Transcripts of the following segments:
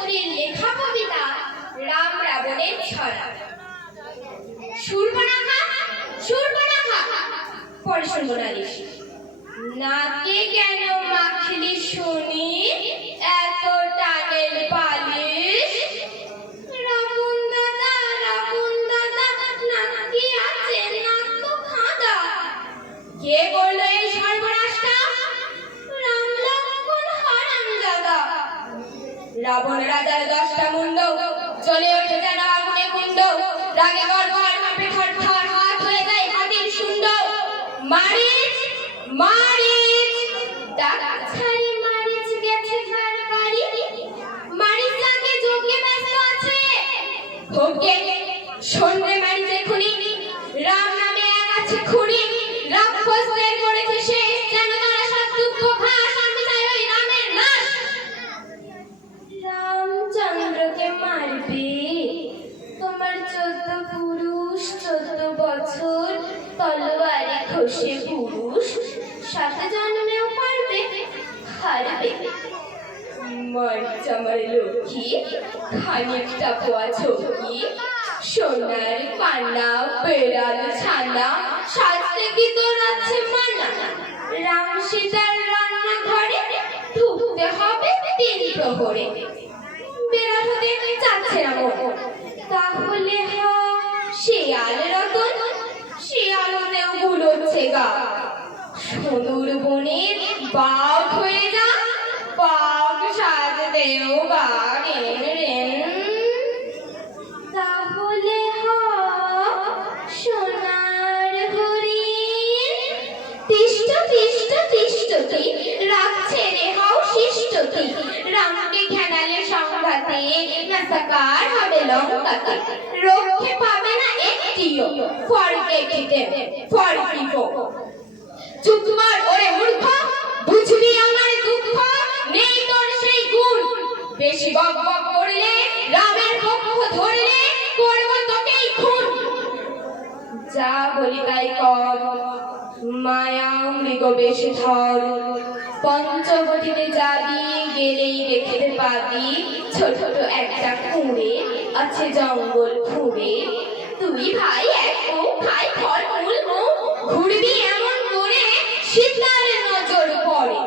চৌধুরীর লেখা কবিতা রাম রাবণের ছড়া। সুর্পনখা সুর্পনখা পরে শুনবো নালিশ। নাকে কেন মাখলি শুনি এত টানের পালিশ? রাবণ দাদা নাক কি আছে, নাক তো খাঁদা। কে করলো এই সর্বনাশটা? রাম লক্ষ্মণ হারামজাদা। রাবণ রাজার 10টা মুন্ড জ্বলে ওঠে যেন আগুনে কুণ্ড। রাগে গড়গড় কাঁপে থরথর, হাত হয়ে যায় হাতির শুণ্ড। মারিচ মারিচ ডাক ছাড়ি মারিচ গেছে তার বাড়ি। মারিচ তাকে যজ্ঞে ব্যস্ত আছে। ভোগে শোনবে মারিচ এখুনি, রাম নামে এক আছে খুনি। রাক্ষসদের করেছে শেষ, যেন তারা সব দুঃখ ঘাস। আমি চাই ওই রামের নাশ। রামচন্দ্রকে মারবে তোমার 14 পুরুষ, 14 বছর তলোয়ারে ঘষে পুরুষ। 7 জন্মেও পারবে হারবে। মারিচ আমার লক্ষ্মী, খানিকটা পোয়া ঝক্কি। সোনার পান্না বেড়াল ছানা, সাজতে কি তোর আছে মানা? রাম সীতার রান্না ঘরে ঢুকতে হবে 3 প্রহরে। বেড়াল হতে চাচ্ছে না মন, তাহলে শিয়াল রতন। শিয়ালতেও গুলোচ্ছে গা। সুদূর বনের বাঘ হয়ে যা, বাঘ সাজতেও বাঘ। তাহলে সোনার হরিণ। তিষ্ট তিষ্ট তিষ্ট কি রাখছে রে হও শিষ্ট কি? রামকে ঘেনালে সংঘাতে নাসাকার হবে লঙ্কাতে। রক্ষে পাবে না একটিও, ফরগেটিভ। চুপ কর ওরে মূর্খ, বুঝবি আমার দুঃখ, নেই তোর সেই গুণ। বেশি বক বক করলে, রামের পক্ষ ধরলে, করব তোকেই খুন। যা বলি তাই কর, মায়া মৃগ বেশে ধর। পঞ্চবটিতে যাবি, গেলেই দেখতে পাবি ছোট একটা কুঁড়ে আছে জঙ্গল ফুঁড়ে। 2 ভাই এক বউ খাই ফল মূল বউ। ঘুরবি এমন করে সীতার নজর পড়ে।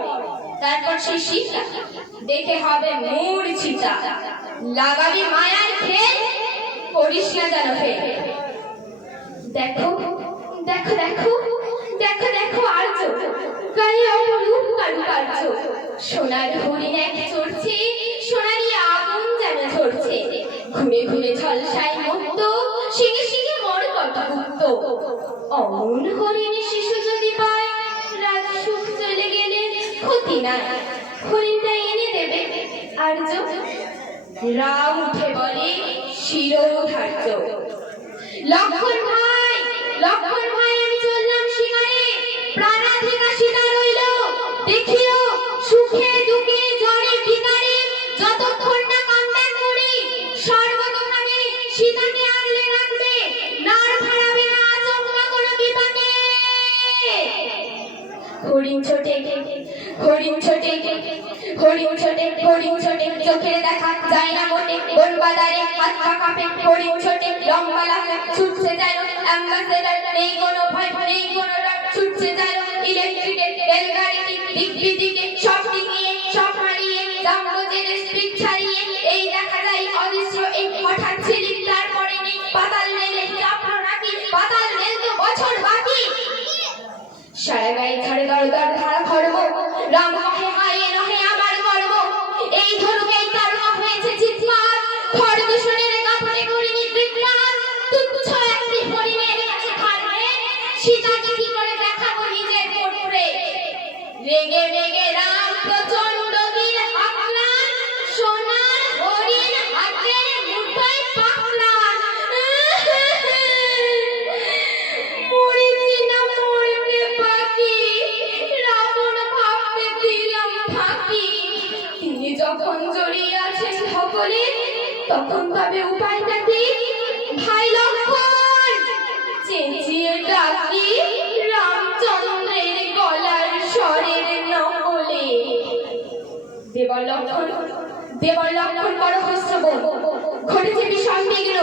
তারপর সে সীতা দেখে হবে মূর্ছিতা। লাগাবি মায়ার খেল, করিস না যেন ফেল। দেখো দেখো দেখো দেখো দেখো আর্য, গায়ে অপরূপ কারুকার্য। সোনার হরিণ এক চড়ছে, সোনালি আগুন যেন ঝরছে। ঘুরে ঘুরে ঝলসায় মুক্ত, শিঙে শিঙে মরকট গুপ্ত। অমন হরিণ শিশু যদি পায়, রাজ সুখ চলে গেলে ক্ষতি নাই। হরিণটা এনে দেবে আর্য। রাম উঠে বলে শিরোধার্য। লক্ষণ ভাই আমি চললাম শিকারে। প্রাণাধিকা সীতা রইল দেখিও, সুখে দুঃখে জ্বরে বিকারে। যতক্ষণ না কান্না করি সর্বতোভাবে সীতাকে আগলে রাখবে। নার ভাড়াবে না আচমকা কোনো বিপাকে। হরিণ ছোটে চোখের দেখা যায় না মোটে। বনবাদারে হাত পা কাঁপে, হরিণ ছোটে লম্বা লাফে। ছুটছে যেন অ্যাম্বাসেডার, নেই কোনো ভয় নেই কোনো রাগ। ছুটছে যেন ইলেকট্রিকের রেলগাড়িটি, দিক বিদিকে সব ডিঙিয়ে সব হারিয়ে। দাম্পত্যের স্পিড ছাড়িয়ে এই দেখা যায় অদৃশ্য এই হঠাৎ ছিলিক। তারপরে নেই পাতাল রেলে চাপলো নাকি, পাতাল রেল তো বছর বাকি। সারা গায়ে ঝড়ে দরদর ধারা খর্ব। রাম কহে হায় নহে আমার গর্ব। এই ধনুকেই তারকা হয়েছে চিৎকার। খড় দূষণের কাপড়ে করিনি তৃপ্তার। তুচ্ছ একটি হরিণের কাছে হারবে, সীতাকে কি করে দেখাবো নিজের কোটরে। রেগে রেগে রাম প্রচন্ড বীর হাঁকলান। সোনার হরিণ হাতের মুঠোয় পাকলান। মরিছি না মরতে বাকি, রাবণ ভাবতে দিলাম ফাঁকি। তিনি যখন জড়িয়ে আছেন সকলে, তখন তবে উপায়টা কি? ভাই লক্ষণ চেঁচিয়ে ডাকি রামচন্দ্রের গলার স্বরের নকলে। দেবা লক্ষণ দেবর লক্ষণ করো হস্যবন, ঘটেছে বিষম বিঘ্ন,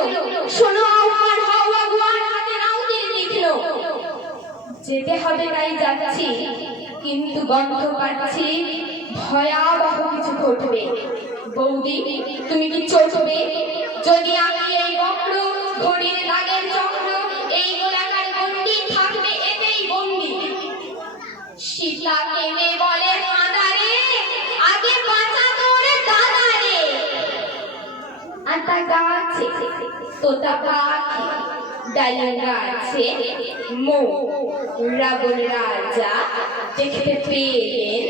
শোনো আহ্বান, হও ভগবান, হাতে নাও তীর তীক্ষ্ণ। যেতে হবে তাই যাচ্ছি, কিন্তু গন্ধ পাচ্ছি ভয়াবহ কিছু ঘটবে। বৌদি, তুমি কি চলবে? যদি আমি এই বক্র ঘড়ির দাগের চক্র, এই গোলাকার গণ্ডি থাকবে এতেই বন্দি। সীতা কেনে বলে কাঁদারে, আগে বাঁচা তোর দাদারে। আতা গাছে তোতা পাখি, ডালিম গাছে মৌ, রাবণ রাজা দেখতে পেলেন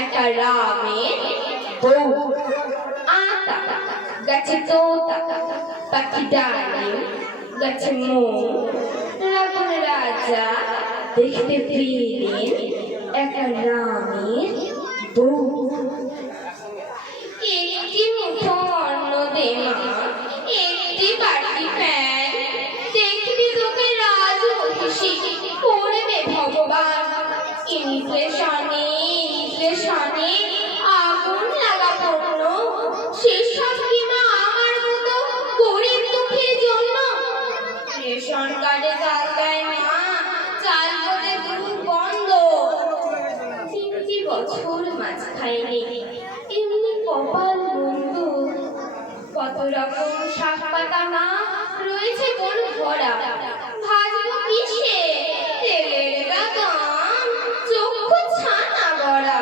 একা রামের বউ। আতা গাছে তোতা পাখি, ডালিম গাছে মৌ, রাবণ রাজা দেখতে পেলেন একা রামের বউ। একটি মুঠো অন্ন দে মা, একটি বাটি ফ্যান, দেখবি তোকে রাজমহিষী করবে ভগবান। ইনফ্লেশনে ইনফ্লেশনে আগুন লাগা পণ্য, সেসব কি মা আমার মতো গরিব দুঃখীর জন্য? রেশন কার্ডে চাল দেয় মা, চাল পথে দুধ বন্ধ। 3টি বছর মাছ খাইনি, এমনি কপাল বন্ধ। কত রকম শাক পাতা মা রয়েছে কোন ভরা, ভাজবো কিসে তেলের গা দাম, চক্ষু ছানা গড়া।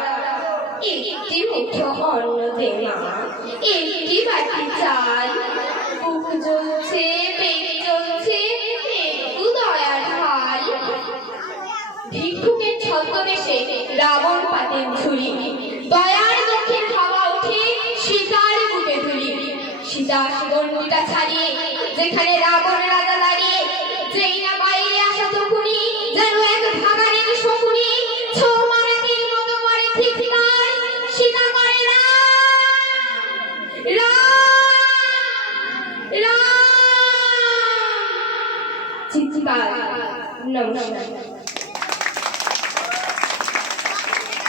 একটি মুঠো অন্ন দে মা, একটি বাটি চাল, বুক জ্বলছে পেট জ্বলছে, একটু দয়া ঢাল। ভিক্ষুকের ছদ্মবেশে রাবণ পাতের ঝুলি, দয়ার দক্ষিণ হাওয়া উঠে সীতার বুকে ধুলি। সীতা সুগন্ধিটা ছাড়িয়ে যেখানে রাবণ রাজা দাঁড়িয়ে, যেই না বাইরে আসা তখুনি যেন এক ভাগানের শকুনি, ছো মারে তীর মতো করে ঠিক তাই সীতা করে রাম রাম রাম চিৎকার। নমস্কার।